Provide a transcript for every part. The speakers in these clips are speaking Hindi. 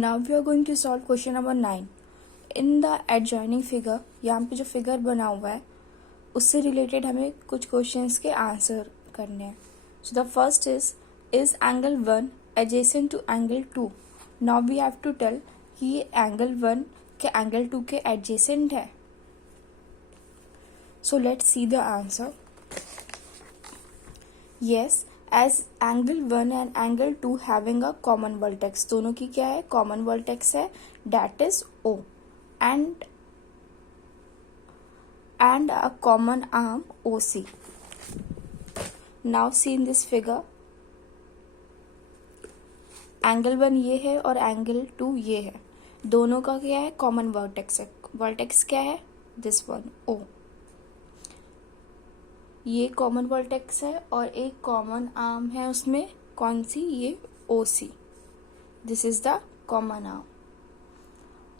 Now we are going to solve question number 9. In the adjoining figure, यहाँ पे जो फिगर बना हुआ है उससे रिलेटेड हमें कुछ क्वेश्चंस के आंसर करने हैं. So the first is angle 1 adjacent to angle 2? Now we have to tell कि ये angle 1 के angle 2 के adjacent है. So let's see the answer. Yes, as angle 1 and angle 2 having a common vertex, दोनों की क्या है, common vertex है, that is O, and a common arm OC. Now see in this figure, angle 1 ये है और angle 2 ये है, दोनों का क्या है, common vertex है. vertex क्या है, this one O. ये कॉमन वर्टेक्स है और एक कॉमन आर्म है उसमें, कौन सी, ये OC. This is the common arm.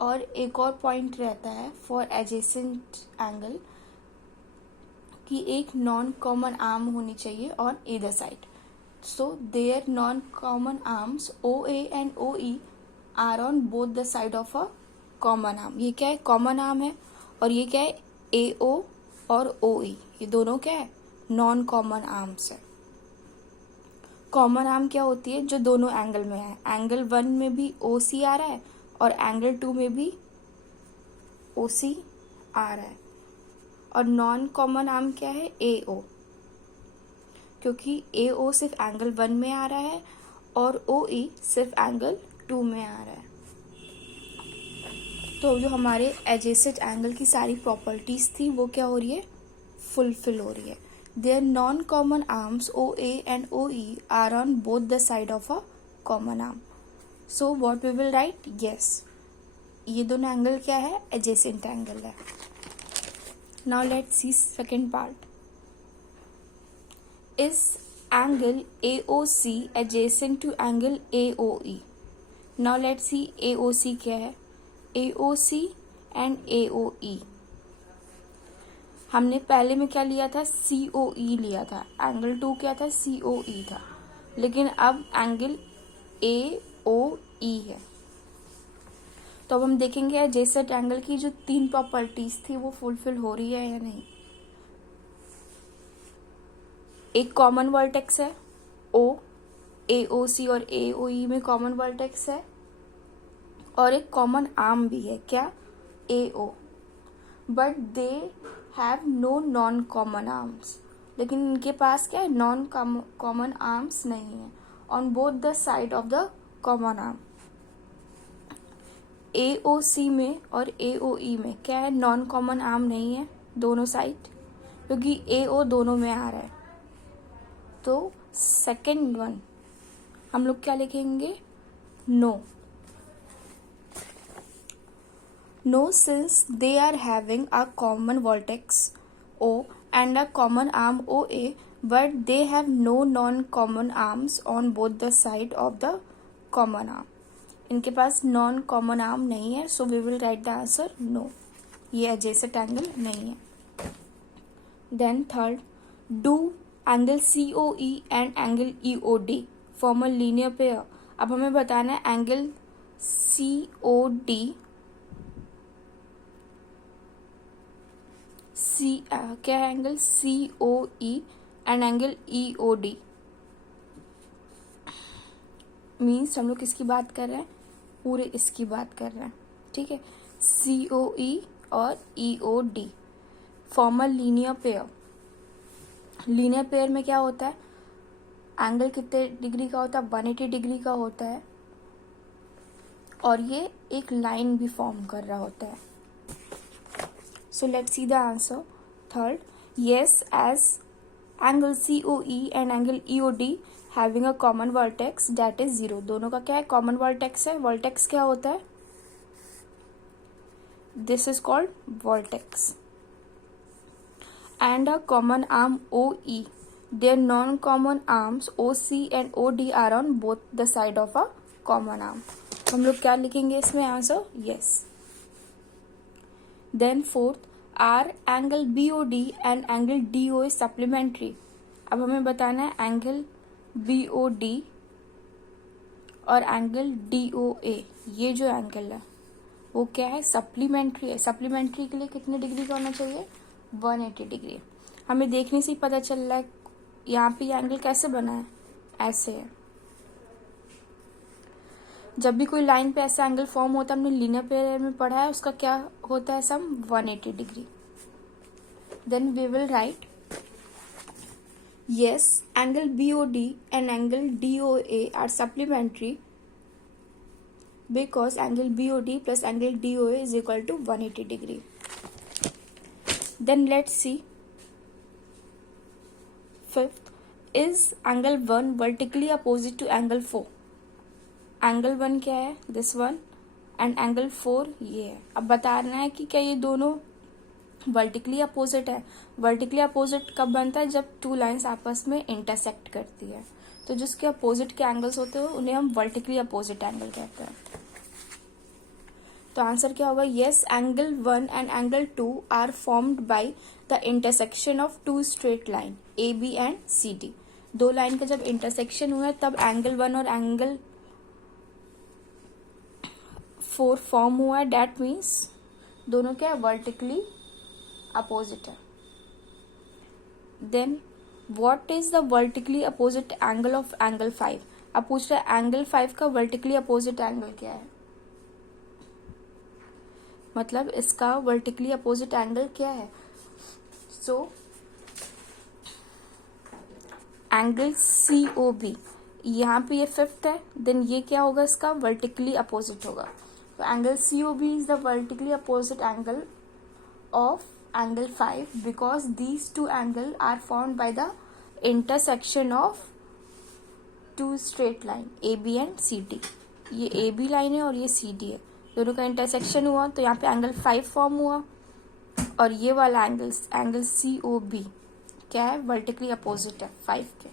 और एक और पॉइंट रहता है फॉर एडजेसेंट एंगल कि एक नॉन कॉमन आर्म होनी चाहिए on either side. So there non common arms OA and OE are on both the side of a common arm. ये क्या है, कॉमन आर्म है, और ये क्या है, AO और OE, ये दोनों क्या है, नॉन कॉमन आर्म्स है. कॉमन आर्म क्या होती है, जो दोनों एंगल में है. एंगल 1 में भी OC आ रहा है और एंगल 2 में भी OC आ रहा है. और नॉन कॉमन आर्म क्या है, AO, क्योंकि AO सिर्फ एंगल 1 में आ रहा है और OE सिर्फ एंगल 2 में आ रहा है. तो जो हमारे एडजेसेंट एंगल की सारी प्रॉपर्टीज थी वो क्या हो रही है, फुलफिल हो रही है. Their non-common arms OA and OE are on both the side of a common arm. So what we will write? Yes. ये दोनों एंगल क्या है, adjacent एंगल है. Now let's see second part. Is angle AOC adjacent to angle AOE? Now let's see AOC क्या है. AOC and AOE. हमने पहले में क्या लिया था, COE लिया था. एंगल 2 क्या था, COE था. लेकिन अब एंगल AOE है. तो अब हम देखेंगे एडजेसेंट एंगल की जो 3 प्रॉपर्टीज थी वो फुलफिल हो रही है या नहीं. एक कॉमन वर्टेक्स है O, AOC और AOE में कॉमन वर्टेक्स है, और एक कॉमन आर्म भी है, क्या, AO. But they have no non common arms. लेकिन इनके पास क्या है, नॉन कॉमन आर्म्स नहीं है on both the side of the common arm. AOC में और AOE में क्या है, नॉन कॉमन आर्म नहीं है दोनों साइड, क्योंकि AO दोनों में आ रहा है. तो सेकेंड वन हम लोग क्या लिखेंगे, no. No, since they are having a common vertex O and a common arm OA, but they have no non-common arms on both the side of the common arm. इनके पास नॉन कॉमन आर्म नहीं है, so we will write the answer no. ये adjacent angle नहीं है. Then third, do angle COE and angle EOD form a linear pair? अब हमें बताना है एंगल COD क्या है, angle COE and angle EOD. Means हम लोग किसकी बात कर रहे हैं, पूरे इसकी बात कर रहे हैं. ठीक है, COE और EOD form a linear pair. Linear pair में क्या होता है, एंगल कितने डिग्री का होता है, 180 डिग्री का होता है, और ये एक लाइन भी फॉर्म कर रहा होता है. So let's see the answer. Third, yes, as angle COE and angle EOD having a common vertex that is 0. दोनों का क्या है, common vertex है. vertex क्या होता है, this is called vertex. And a common arm OE. Their non-common arms OC and OD are on both the side of a common arm. हम लोग क्या लिखेंगे इसमें answer, yes. Then fourth, are angle BOD and angle DO is supplementary. अब हमें बताना है एंगल BOD और एंगल DOA, ये जो एंगल है वो क्या है, सप्लीमेंट्री है। सप्लीमेंट्री के लिए कितने डिग्री का होना चाहिए, 180 डिग्री। हमें देखने से ही पता चल रहा है यहाँ पे ये एंगल कैसे बना है, ऐसे है। जब भी कोई लाइन पे ऐसा एंगल फॉर्म होता है, हमने लीनियर पेयर में पढ़ा है, उसका क्या होता है सम, 180 डिग्री। Then we will write yes, angle BOD and angle DOA are supplementary because angle BOD plus angle DOA is equal to 180 degree. Then let's see. Fifth, is angle 1 vertically opposite to angle 4? Angle 1 क्या है, this one, and angle 4 ये है। अब बताना है कि क्या ये दोनों वर्टिकली अपोजिट है। वर्टिकली अपोजिट कब बनता है, जब टू लाइंस आपस में इंटरसेक्ट करती है। तो जिसके अपोजिट के एंगल्स होते हैं उन्हें हम वर्टिकली अपोजिट एंगल कहते हैं। तो आंसर क्या होगा, yes, angle 1 and angle 2 are formed by the intersection of two straight line AB and CD। दो लाइन का जब इंटरसेक्शन हुआ तब एंगल 1 और एंगल 4 फॉर्म हुआ है। डैट मीन्स दोनों क्या है, वर्टिकली अपोजिट है। Then what is the vertically opposite angle of angle 5? अब पूछ रहा है एंगल 5 का वर्टिकली अपोजिट एंगल क्या है, मतलब इसका वर्टिकली अपोजिट एंगल क्या है। सो एंगल COB, यहाँ पे ये 5th है, देन ये क्या होगा, इसका वर्टिकली अपोजिट होगा। तो angle COB is the vertically opposite angle of angle 5 because these two angles are formed by the intersection of two straight line AB and CD। ये AB लाइन है और ये CD है, दोनों का इंटरसेक्शन हुआ तो यहाँ पे एंगल 5 फॉर्म हुआ। और ये वाला एंगल COB क्या है, वर्टिकली अपोजिट है 5 के।